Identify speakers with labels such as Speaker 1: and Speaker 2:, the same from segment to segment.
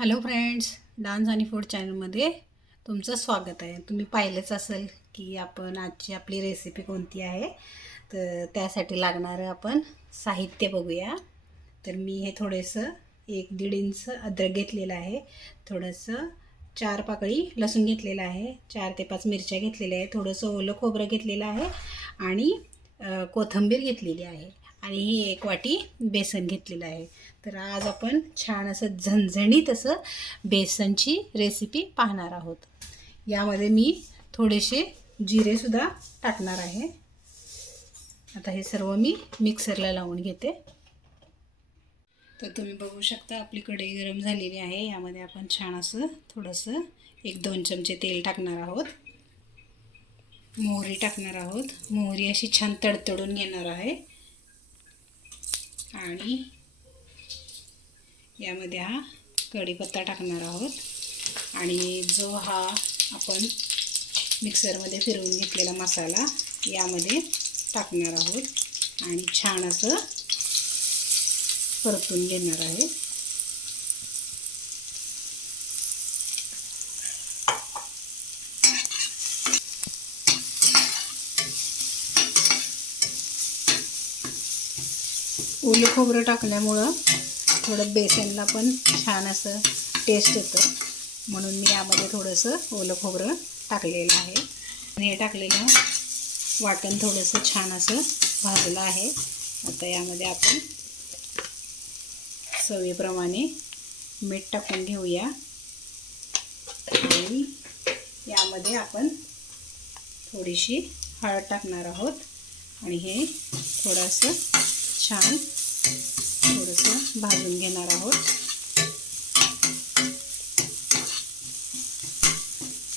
Speaker 1: Hello friends dance आणि food चॅनलमध्ये तुमचं स्वागत आहे. तुम्ही पाहिलंच असेल की आपण आजची आपली रेसिपी कोणती आहे? तर त्यासाठी लागणारं आपण साहित्य बघूया. तर मी हे थोडंसं एक दीड इंच अद्रक घेतलेलं आहे. थोडंसं चार पाकळी लसूण घेतलेलं आहे. चार ते पाच मिरच्या घेतलेल्या आहे थोडंसं ओलं खोबरं घेतलेलं आहे. आणि कोथंबीर कोथिंबीर घेतलेली आहे. आणि ही एक वाटी बेसन घेतलेलं आहे. तर आज आपण छान असं झणझणीत असं बेसनची रेसिपी पाहणार आहोत. यामध्ये मी थोडेसे जिरेसुद्धा टाकणार आहे. आता हे सर्व मी मिक्सरला लावून घेते. तर तुम्ही बघू शकता आपली कढई गरम झालेली आहे. यामध्ये आपण छान असं थोडंसं एक दोन चमचे तेल टाकणार आहोत. मोहरी टाकणार आहोत. मोहरी अशी छान तडतडून घेणार आहे. आणि यामध्ये हा कढीपत्ता टाकणार आहोत. आणि जो हा आपण मिक्सरमध्ये फिरवून घेतलेला मसाला यामध्ये टाकणार आहोत. आणि छान असं परतून घेणार आहे. ओलं खोबरं टाकल्यामुळं थोडं बेसनला पण छान असं टेस्ट येतं. म्हणून मी यामध्ये थोडंसं ओलं खोबरं टाकलेलं आहे. आणि हे टाकलेलं वाटण थोडंसं छान असं भाजलं आहे. आता यामध्ये आपण चवीप्रमाणे मीठ टाकून घेऊया. आणि यामध्ये आपण थोडीशी हळद टाकणार आहोत. आणि हे थोडंसं छान थोडंसं भाजून घेणार आहोत.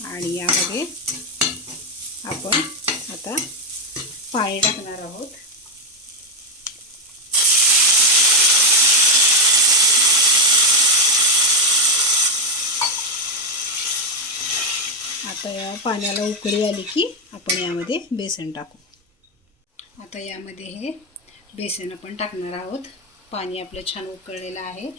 Speaker 1: आणि यामध्ये आपण आता पाणी टाकणार आहोत. आता या पाण्याला उकळी आली की आपण यामध्ये बेसन टाकू. आता यामध्ये हे बेसन आपण टाकणार आहोत. पाणी आपलं छान उकळलेलं आहे.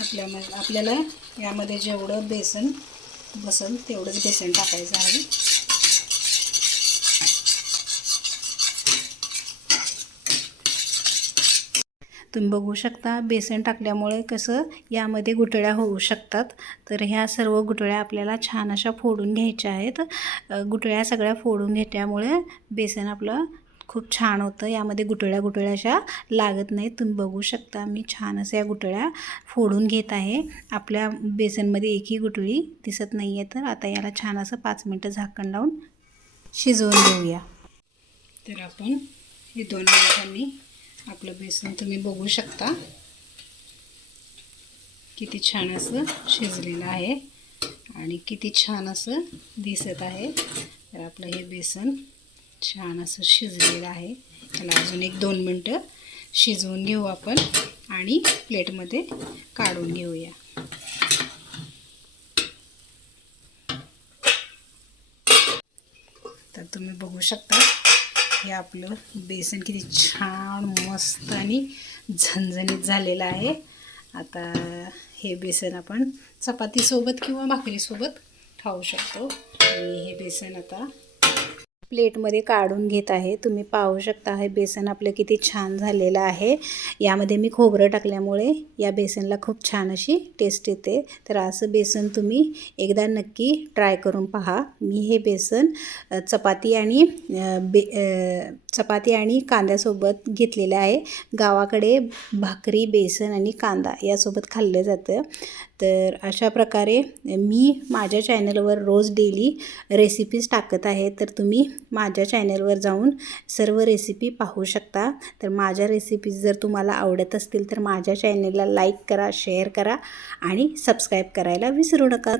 Speaker 1: आपल्या आपल्याला यामध्ये जेवढं बेसन बसल तेवढंच बेसन टाकायचं आहे. तुम्ही बघू शकता बेसन टाकल्यामुळे कसं यामध्ये गुटळ्या होऊ शकतात. तर ह्या सर्व गुटळ्या आपल्याला छान अशा फोडून घ्यायच्या आहेत. गुटळ्या सगळ्या फोडून घेतल्यामुळे बेसन आपलं खूप छान होतं. यामध्ये गुटळ्या गुटळ्या अशा लागत नाहीत. तुम्ही बघू शकता मी छान असं या गुटळ्या फोडून घेत आहे. आपल्या बेसनमध्ये एकही गुटळी दिसत नाही आहे तर आता याला छान असं पाच मिनटं झाकण लावून शिजवून घेऊया. तर आपण हे दोन मिनिटांनी आपलं बेसन तुम्ही बघू शकता. किती छान असं शिजलेलं आहे आणि किती छान असं दिसत आहे. तर आपलं हे बेसन छान असं शिजलेलं आहे. त्याला अजून एक दोन मिनटं शिजवून घेऊ आपण आणि प्लेटमध्ये काढून घेऊया. तर तुम्ही बघू शकता हे आपलं बेसन किती छान मस्त आणि झणझणीत झालेलं आहे. आता हे बेसन आपण चपातीसोबत किंवा भाकरीसोबत खाऊ शकतो. आणि हे बेसन आता प्लेटमध्ये काढून घेत आहे. तुम्ही पाहू शकता हे बेसन आपलं किती छान झालेलं आहे. यामध्ये मी खोबरं टाकल्यामुळे या बेसनला खूप छान अशी टेस्ट येते. तर असं बेसन तुम्ही एकदा नक्की ट्राय करून पहा. मी हे बेसन चपाती आणि बे चपाती आणि कांद्यासोबत घेतलेलं आहे. गावाकडे भाकरी बेसन आणि कांदा यासोबत खाल्लं जातं. तर अशा प्रकारे मी माझ्या चॅनलवर रोज डेली रेसिपीज टाकत आहे. तर तुम्ही माझ्या चॅनलवर जाऊन सर्व रेसिपी पाहू शकता. तर माझ्या रेसिपीज जर तुम्हाला आवडत असतील तर माझ्या चॅनलला लाईक करा शेअर करा आणि सबस्क्राईब करायला विसरू नका.